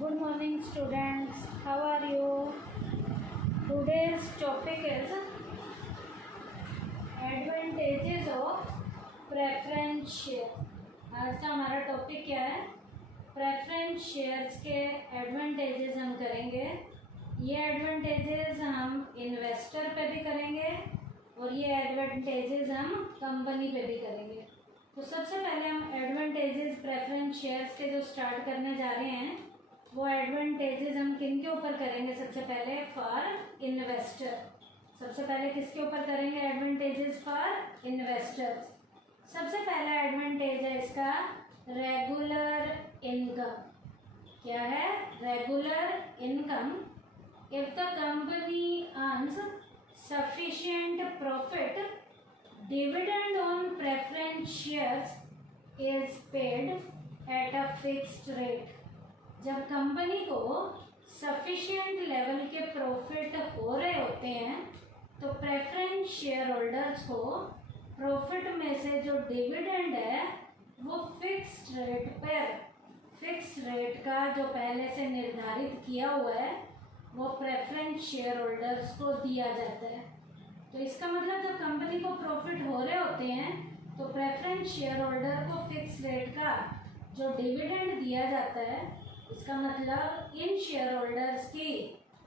Good morning, students. How are you? Today's topic is advantages of preference share. आज का हमारा topic क्या है? प्रेफरेंस शेयर्स के एडवांटेजेस हम करेंगे. ये एडवांटेजेस हम इन्वेस्टर पे भी करेंगे और ये एडवांटेजेस हम कंपनी पे भी करेंगे. तो सबसे पहले हम एडवांटेजेस प्रेफरेंस शेयर्स के जो स्टार्ट करने जा रहे हैं वो एडवांटेजेस हम किन के ऊपर करेंगे. सबसे पहले फॉर इन्वेस्टर. सबसे पहले किसके ऊपर करेंगे एडवांटेजेस फॉर इन्वेस्टर्स. सबसे पहला एडवांटेज है इसका रेगुलर इनकम. क्या है? Regular income. If the company earns sufficient profit, dividend on preference shares is paid at a fixed rate. जब कंपनी को सफिशिएंट लेवल के प्रॉफिट हो रहे होते हैं तो प्रेफरेंस शेयर होल्डर्स को प्रॉफिट में से जो डिविडेंड है वो फिक्स्ड रेट पर, फिक्स रेट का जो पहले से निर्धारित किया हुआ है वो प्रेफरेंस शेयर होल्डर्स को दिया जाता है. तो इसका मतलब जब कंपनी को प्रॉफिट हो रहे होते हैं तो प्रेफरेंस शेयर होल्डर को फिक्स रेट का जो डिविडेंड दिया जाता है, इसका मतलब इन शेयर होल्डर्स की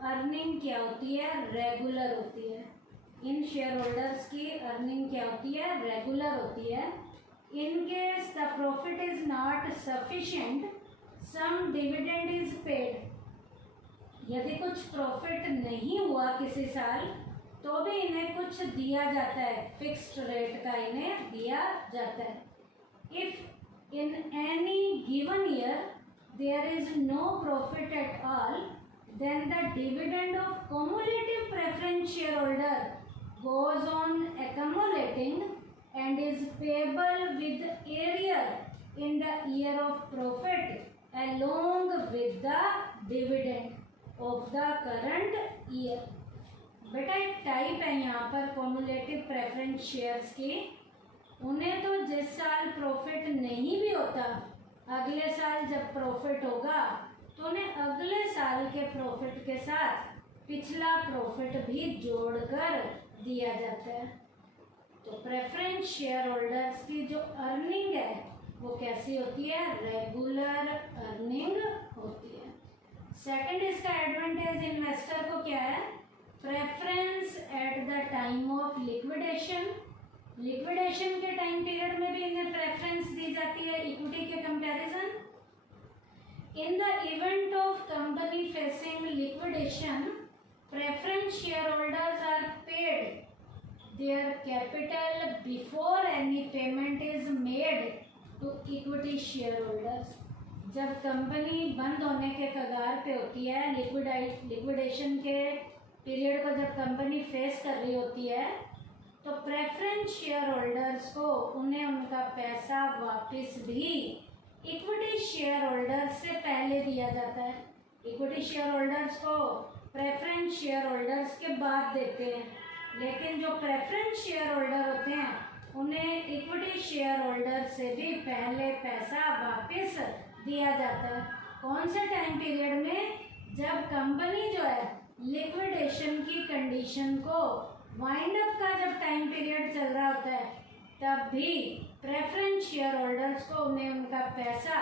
अर्निंग क्या होती है? रेगुलर होती है. इन शेयर होल्डर्स की अर्निंग क्या होती है? रेगुलर होती है. In case the profit is not sufficient, some dividend is paid. यदि कुछ प्रॉफिट नहीं हुआ किसी साल तो भी इन्हें कुछ दिया जाता है, फिक्स्ड रेट का इन्हें दिया जाता है. If in any given year there is no profit at all, then the dividend of cumulative preference shareholder goes on accumulating and is payable with arrear in the year of profit along with the dividend of the current year. बेटा एक type है यहाँ पर cumulative preference shares की. उन्हें तो जिस साल प्रॉफिट नहीं भी होता, अगले साल जब प्रॉफिट होगा तो उन्हें अगले साल के प्रॉफिट के साथ पिछला प्रॉफिट भी जोड़कर दिया जाता है. तो प्रेफरेंस शेयर होल्डर्स की जो अर्निंग है वो कैसी होती है? रेगुलर अर्निंग होती है. सेकंड इसका एडवांटेज इन्वेस्टर को क्या है? Preference at the time of liquidation. Liquidation के टाइम पीरियड में भी इन्हें प्रेफरेंस दी जाती है इक्विटी के comparison. In the event of company facing liquidation, preference share holders are paid their capital before any payment is made to equity share holders. जब company बंद होने के कगार पे होती है, लिक्विडेशन के पीरियड को जब कंपनी फेस कर रही होती है तो प्रेफरेंस शेयर होल्डर्स को उन्हें उनका पैसा वापस भी इक्विटी शेयर होल्डर्स से पहले दिया जाता है. इक्विटी शेयर होल्डर्स को प्रेफरेंस शेयर होल्डर्स के बाद देते हैं, लेकिन जो प्रेफरेंस शेयर होल्डर होते हैं उन्हें इक्विटी शेयर होल्डर से भी पहले पैसा वापस दिया जाता है. कौन से टाइम पीरियड में? जब कंपनी जो है लिक्विडेशन की कंडीशन को वाइंड अप का जब टाइम पीरियड चल रहा होता है तब भी प्रेफरेंस शेयर होल्डर्स को उन्हें उनका पैसा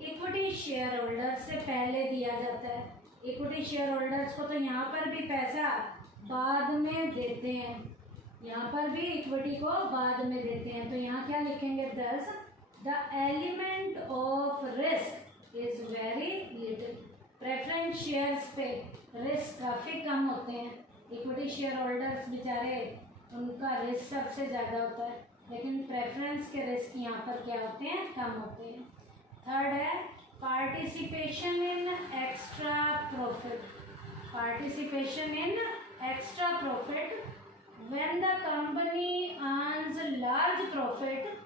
इक्विटी शेयर होल्डर्स से पहले दिया जाता है. इक्विटी शेयर होल्डर्स को तो यहाँ पर भी पैसा बाद में देते हैं, यहाँ पर भी इक्विटी को बाद में देते हैं. तो यहाँ क्या लिखेंगे? दस the element of risk is very little. Preference shares पे रिस्क काफ़ी कम होते हैं. इक्विटी शेयर होल्डर्स बेचारे उनका रिस्क सबसे ज़्यादा होता है, लेकिन प्रेफरेंस के रिस्क यहाँ पर क्या होते हैं? कम होते हैं. थर्ड है participation in extra profit. Participation in extra profit. When the company earns large profit,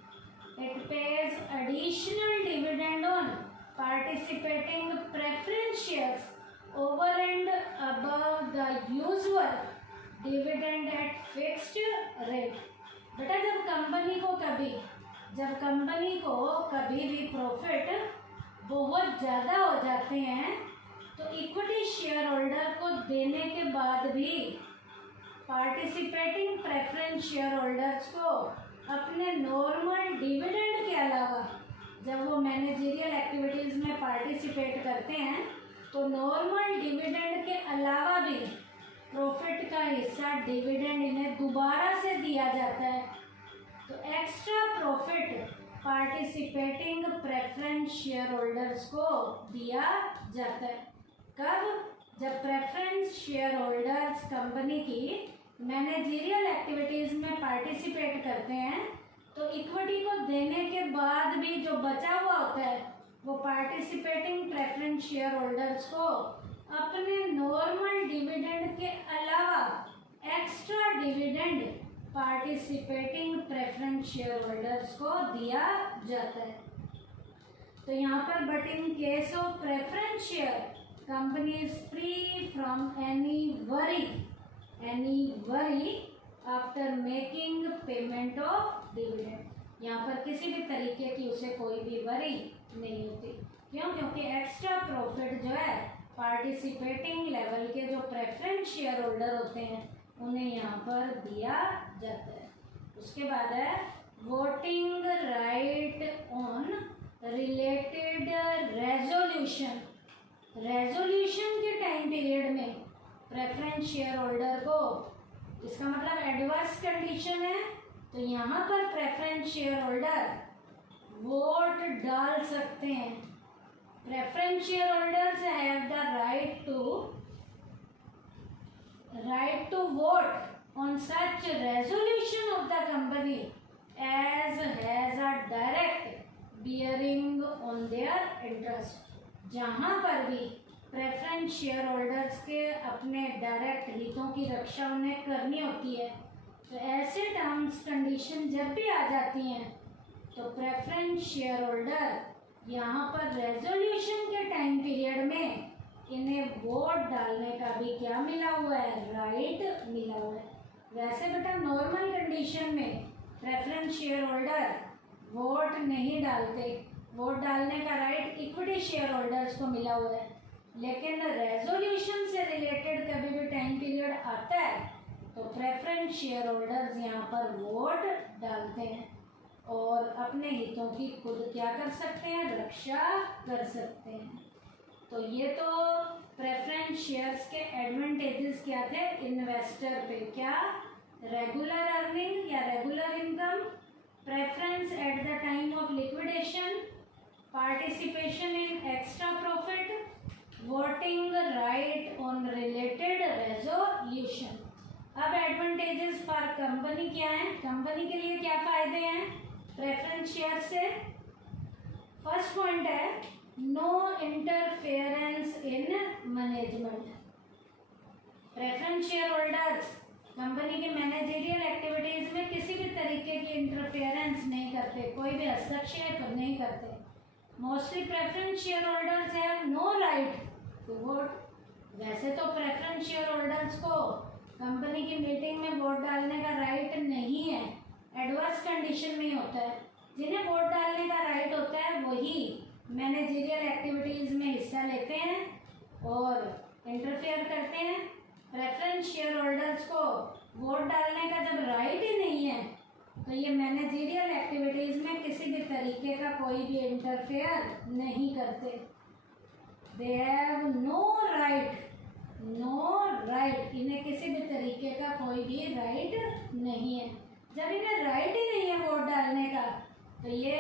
it pays additional dividend on participating preference shares over and above the usual dividend at fixed rate. बेटा जब company को कभी भी profit बहुत ज़्यादा हो जाते हैं इक्विटी शेयर होल्डर को देने के बाद भी पार्टिसिपेटिंग प्रेफरेंस शेयर होल्डर्स को अपने नॉर्मल डिविडेंड के अलावा, जब वो मैनेजरियल एक्टिविटीज़ में पार्टिसिपेट करते हैं तो नॉर्मल डिविडेंड के अलावा भी प्रॉफिट का हिस्सा डिविडेंड इन्हें दोबारा से दिया जाता है। तो extra profit participating preference share holders को दिया जाता है। कब? जब प्रेफरेंस शेयर होल्डर्स कंपनी की मैनेजरियल एक्टिविटीज़ में पार्टिसिपेट करते हैं तो इक्विटी को देने के बाद भी जो बचा हुआ होता है वो पार्टिसिपेटिंग प्रेफरेंस शेयर होल्डर्स को अपने नॉर्मल डिविडेंड के अलावा extra dividend participating preference share holders को दिया जाता है। तो यहाँ पर but in case of preference share company is free from any worry after making payment of dividend. यहाँ पर किसी भी तरीके की उसे कोई भी वरी नहीं होती। क्यों? क्योंकि एक्स्ट्रा प्रॉफिट जो है पार्टिसिपेटिंग लेवल के जो प्रेफरेंस शेयर होल्डर होते हैं उन्हें यहाँ पर दिया जाता है। उसके बाद है voting right on related resolution. Resolution के टाइम पीरियड में प्रेफरेंस शेयर होल्डर को, इसका मतलब एडवर्स कंडीशन है तो यहाँ पर प्रेफरेंस शेयर होल्डर वोट डाल सकते हैं। Preference share holders have the right to vote on such resolution of the company as has a direct bearing on their interest। जहाँ पर भी प्रेफरेंस शेयर होल्डर्स के अपने डायरेक्ट हितों की रक्षा उन्हें करनी होती है तो ऐसे टर्म्स कंडीशन जब भी आ जाती हैं तो प्रेफरेंस शेयर होल्डर यहाँ पर रेजोल्यूशन के टाइम पीरियड में इन्हें वोट डालने का भी क्या मिला हुआ है? राइट मिला हुआ है। वैसे बेटा नॉर्मल कंडीशन में प्रेफरेंस शेयर होल्डर वोट नहीं डालते, वोट डालने का राइट इक्विटी शेयर होल्डर्स को मिला हुआ है। लेकिन रेजोल्यूशन से रिलेटेड कभी भी टाइम पीरियड आता है तो प्रेफरेंस शेयर होल्डर्स यहाँ पर वोट डालते हैं और अपने हितों की खुद क्या कर सकते हैं? रक्षा कर सकते हैं। तो ये तो प्रेफरेंस शेयर्स के एडवांटेजेस क्या थे इन्वेस्टर पे। क्या? रेगुलर अर्निंग या regular income, preference at the time of liquidation, participation in extra profit, voting right on related resolution. अब एडवांटेजेस फॉर कंपनी क्या है? कंपनी के लिए क्या फायदे हैं प्रेफरेंस शेयर से? फर्स्ट पॉइंट है no interference in management. Preference share holders company के मैनेजरियल एक्टिविटीज में किसी भी तरीके की इंटरफेरेंस नहीं करते, कोई भी हस्तक्षेप नहीं करते। Mostly preference share holders have no right to vote. वैसे तो प्रेफरेंस शेयर होल्डर्स को कंपनी की मीटिंग में वोट डालने का राइट नहीं है, एडवर्स कंडीशन में ही होता है। जिन्हें वोट डालने का राइट होता है वही मैनेजरियल एक्टिविटीज़ में हिस्सा लेते हैं और इंटरफेयर करते हैं। प्रेफरेंस शेयर होल्डर्स को वोट डालने का जब राइट ही नहीं है तो ये मैनेजरियल एक्टिविटीज़ में किसी भी तरीके का कोई भी इंटरफेयर नहीं करते। दे हैव नो राइट, इन्हें किसी भी तरीके का कोई भी राइट नहीं है। जब इन्हें राइट ही नहीं है वोट डालने का तो ये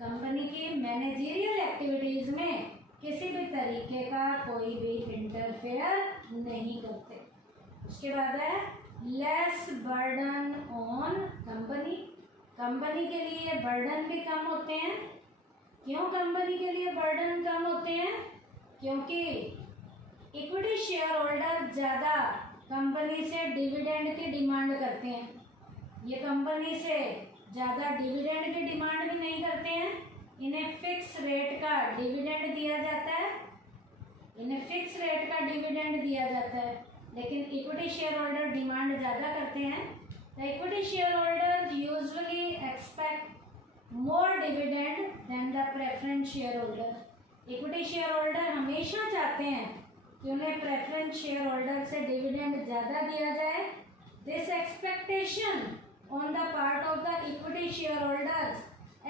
कंपनी की मैनेजरियल एक्टिविटीज़ में किसी भी तरीके का कोई भी इंटरफेयर नहीं करते। उसके बाद है less burden on company. Company के लिए बर्डन भी कम होते हैं। क्यों कंपनी के लिए बर्डन कम होते हैं? क्योंकि इक्विटी शेयर होल्डर ज़्यादा कंपनी से डिविडेंड की डिमांड करते हैं। ये कंपनी से ज़्यादा डिविडेंड की डिमांड भी नहीं करते हैं। इन्हें फिक्स रेट का डिविडेंड दिया जाता है, लेकिन इक्विटी शेयर होल्डर डिमांड ज़्यादा करते हैं। The equity share holder usually expect more dividend than the preference share holder. Equity share holder हमेशा चाहते हैं कि उन्हें प्रेफरेंस शेयर होल्डर से डिविडेंड ज़्यादा दिया जाए। This expectation on the part of the equity share holders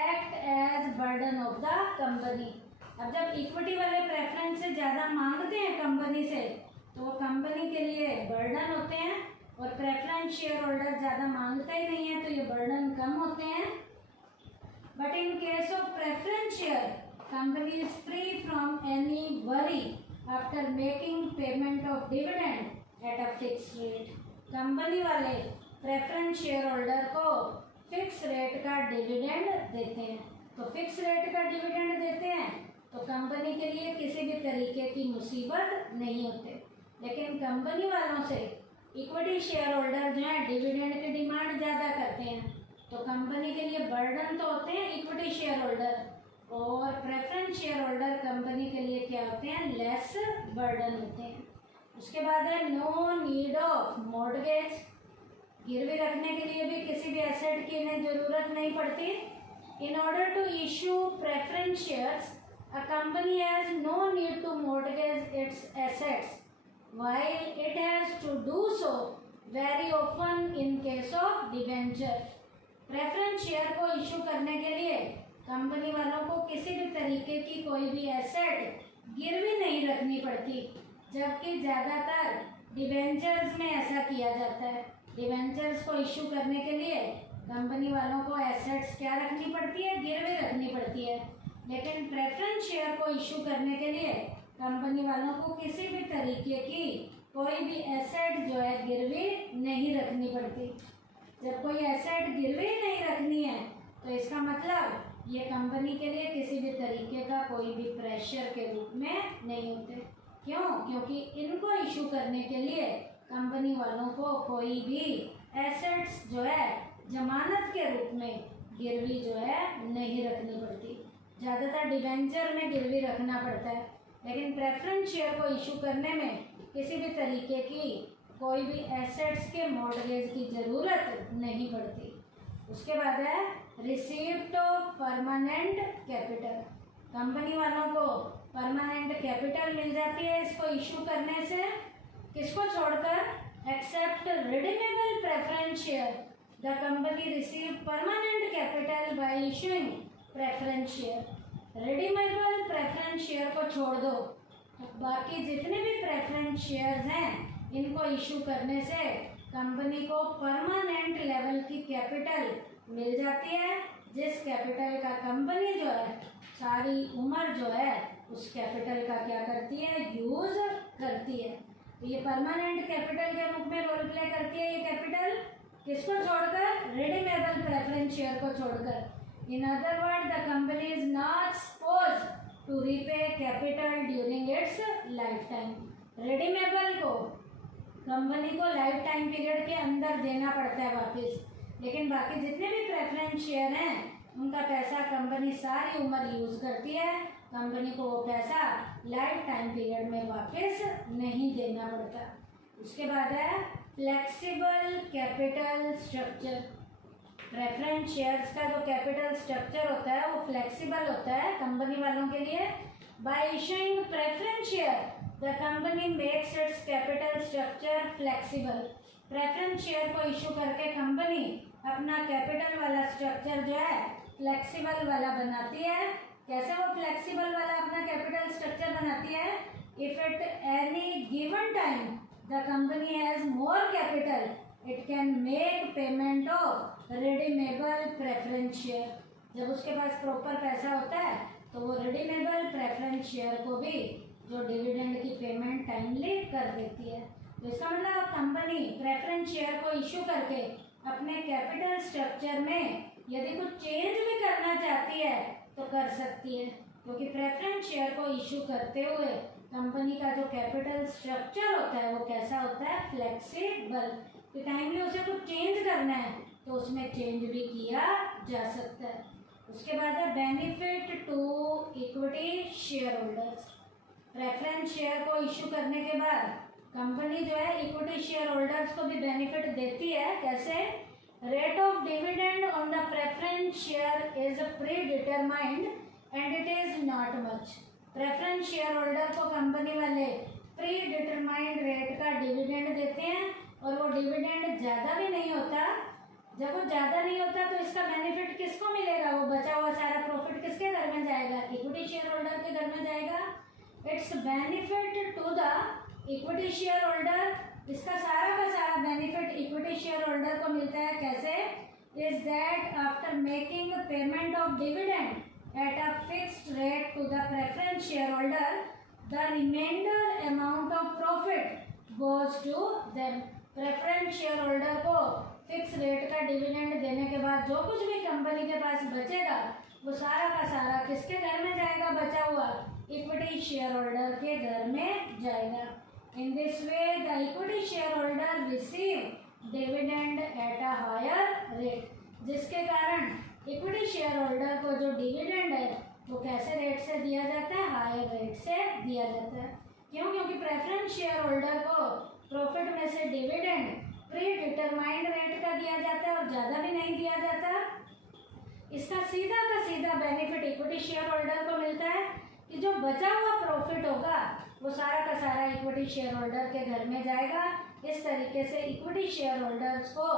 act as burden of the company. अब जब इक्विटी वाले प्रेफरेंस से ज़्यादा मांगते हैं कंपनी से, तो वो कंपनी के लिए बर्डन होते हैं, और प्रेफरेंस शेयर होल्डर ज़्यादा मांगते ही नहीं है तो ये बर्डन कम होते हैं। But in case of preference share, company is free from any worry after making payment of dividend at a fix rate. Company वाले प्रेफरेंस शेयर होल्डर को फिक्स रेट का डिविडेंड देते हैं। तो फिक्स रेट का dividend देते हैं तो कंपनी के लिए किसी भी तरीके की मुसीबत नहीं होते। लेकिन कंपनी वालों से इक्विटी शेयर होल्डर जो है डिविडेंड की डिमांड ज़्यादा करते हैं, तो कंपनी के लिए बर्डन तो होते हैं इक्विटी शेयर होल्डर, और प्रेफरेंस शेयर होल्डर कंपनी के लिए क्या होते हैं, लेस बर्डन होते हैं। उसके बाद है नो नीड ऑफ मॉर्गेज। गिरवी रखने के लिए भी किसी भी एसेट की इन्हें ज़रूरत नहीं पड़ती। In order to issue preference shares, a company has no need to mortgage its assets, while it has to do so very often in case of debenture। Preference share को इशू करने के लिए company वालों को किसी भी तरीके की कोई भी एसेट गिरवी नहीं रखनी पड़ती, जबकि ज़्यादातर डिवेंचर्स में ऐसा किया जाता है। डिवेंचर्स को इशू करने के लिए कंपनी वालों को एसेट्स क्या रखनी पड़ती है, गिरवी रखनी पड़ती है। लेकिन प्रेफरेंस शेयर को इशू करने के लिए कंपनी वालों को किसी भी तरीके की कोई भी एसेट जो है गिरवी नहीं रखनी पड़ती। जब कोई एसेट गिरवी नहीं रखनी है तो इसका मतलब ये कंपनी के लिए किसी भी तरीके का कोई भी प्रेशर के रूप में नहीं होते। क्यों? क्योंकि इनको इशू करने के लिए कंपनी वालों को कोई भी एसेट्स जो है जमानत के रूप में गिरवी जो है नहीं रखनी पड़ती। ज़्यादातर डिवेंचर में गिरवी रखना पड़ता है, लेकिन प्रेफरेंस शेयर को इशू करने में किसी भी तरीके की कोई भी एसेट्स के मॉर्गेज की ज़रूरत नहीं पड़ती। उसके बाद है receipt of permanent capital. Company वालों को परमानेंट कैपिटल मिल जाती है इसको इशू करने से। किसको छोड़कर? Except redeemable preference share, the company receive permanent capital by issuing preference share. Redeemable preference share को छोड़ दो, तो बाकी जितने भी प्रेफरेंस शेयर्स हैं इनको इशू करने से कंपनी को परमानेंट लेवल की कैपिटल मिल जाती है, जिस कैपिटल का कंपनी जो है सारी उम्र जो है उस कैपिटल का क्या करती है, यूज करती है। तो ये परमानेंट कैपिटल के रूप में रोल प्ले करती है ये कैपिटल, किसको छोड़कर? रिडीमेबल प्रेफरेंस शेयर को छोड़कर। In other words, the company is not supposed to repay capital during its lifetime। Redeemable को कंपनी को लाइफ टाइम पीरियड के अंदर देना पड़ता है वापस, लेकिन बाकी जितने भी प्रेफरेंस शेयर हैं उनका पैसा कंपनी सारी उम्र यूज़ करती है, कंपनी को वो पैसा लाइफ टाइम पीरियड में वापस नहीं देना पड़ता। उसके बाद है flexible capital structure. Preference shares का जो कैपिटल स्ट्रक्चर होता है वो फ्लेक्सिबल होता है कंपनी वालों के लिए। Bye issuing preference share the company makes it's capital structure flexible. Preference share को इशू करके कंपनी अपना कैपिटल वाला स्ट्रक्चर जो है फ्लेक्सिबल वाला बनाती है। कैसे वो फ्लेक्सिबल वाला अपना कैपिटल स्ट्रक्चर बनाती है? If at any given time the company has more capital it can make payment of redeemable preference share. जब उसके पास प्रॉपर पैसा होता है तो वो रिडीमेबल प्रेफरेंस शेयर को भी जो डिविडेंड की पेमेंट टाइमली कर देती है। तो इसका मतलब कंपनी प्रेफरेंस शेयर को इशू करके अपने कैपिटल स्ट्रक्चर में यदि कुछ चेंज भी करना चाहती है तो कर सकती है, क्योंकि प्रेफरेंस शेयर को इशू करते हुए कंपनी का जो कैपिटल स्ट्रक्चर होता है वो कैसा होता है? फ्लेक्सिबल। तो टाइमली उसे कुछ चेंज करना है तो उसमें चेंज भी किया जा सकता है। उसके बाद है benefit to equity share holders. Preference share को इशू करने के बाद कंपनी जो है इक्विटी शेयर होल्डर्स को भी बेनिफिट देती है। कैसे? Rate of dividend on the preference share is pre determined and it is not much. Preference share holder को कंपनी वाले प्री डिटरमाइंड रेट का डिविडेंड देते हैं, और वो डिविडेंड ज़्यादा भी नहीं होता। जब वो ज़्यादा नहीं होता तो इसका बेनिफिट किसको मिलेगा? वो बचा हुआ सारा प्रॉफिट किसके घर में जाएगा? इक्विटी शेयर होल्डर के घर में जाएगा। It's benefit to the equity share holder, इसका सारा का सारा बेनिफिट इक्विटी शेयर होल्डर को मिलता है। कैसे? Is that after making payment of dividend at a fixed rate to the preference share holder, the reminder amount of profit goes to them. Preference share holder को fix rate का dividend देने के बाद जो कुछ भी कंपनी के पास बचेगा वो सारा का सारा किसके घर में जाएगा? बचा हुआ इक्विटी शेयर होल्डर के घर में जाएगा। In this way the equity share holder receive dividend at a higher rate, जिसके कारण इक्विटी शेयर होल्डर को जो डिविडेंड है वो कैसे रेट से दिया जाता है? हायर रेट से दिया जाता है। क्यों? क्योंकि प्रेफरेंस शेयर होल्डर को प्रॉफिट में से डिविडेंड प्री डिटरमाइंड रेट का दिया जाता है और ज़्यादा भी नहीं दिया जाता। इसका सीधा का सीधा बेनिफिट इक्विटी शेयर होल्डर को मिलता है कि जो बचा हुआ प्रॉफिट होगा वो सारा का सारा इक्विटी शेयर होल्डर के घर में जाएगा। इस तरीके से इक्विटी शेयर होल्डर्स को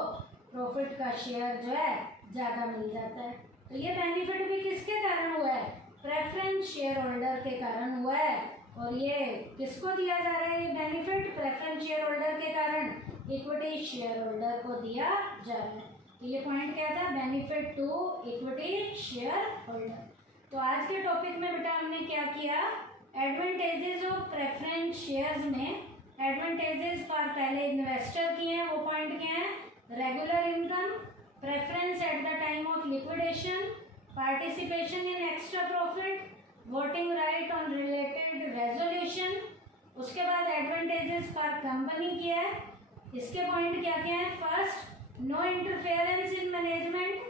प्रॉफिट का शेयर जो है ज़्यादा मिल जाता है। तो ये बेनिफिट भी किसके कारण हुआ है? प्रेफरेंस शेयर होल्डर के कारण हुआ है। और ये किसको दिया जा रहा है? ये बेनिफिट प्रेफरेंस शेयर होल्डर के कारण इक्विटी शेयर होल्डर को दिया जा रहा है। तो ये पॉइंट क्या था? Benefit to equity share holder. तो आज के टॉपिक में बेटा हमने क्या किया? एडवांटेजेस ऑफ प्रेफरेंस शेयर्स में एडवांटेजेस फॉर पहले इन्वेस्टर किए हैं, वो पॉइंट क्या है? Regular income, preference at the time of liquidation, participation in extra profit, voting right on related resolution. उसके बाद एडवांटेजेस फॉर कंपनी किया है। इसके पॉइंट क्या क्या है? First, no interference in management.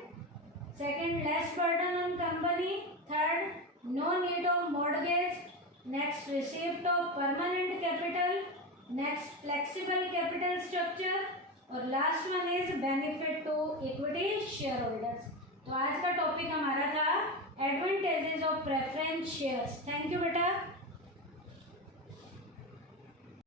Second, less burden on company. Third, no need of mortgage. Next, receipt of permanent capital. Next, flexible capital structure. और last one is benefit to equity share holders. तो आज का topic हमारा था advantages of preference shares. Thank you बेटा।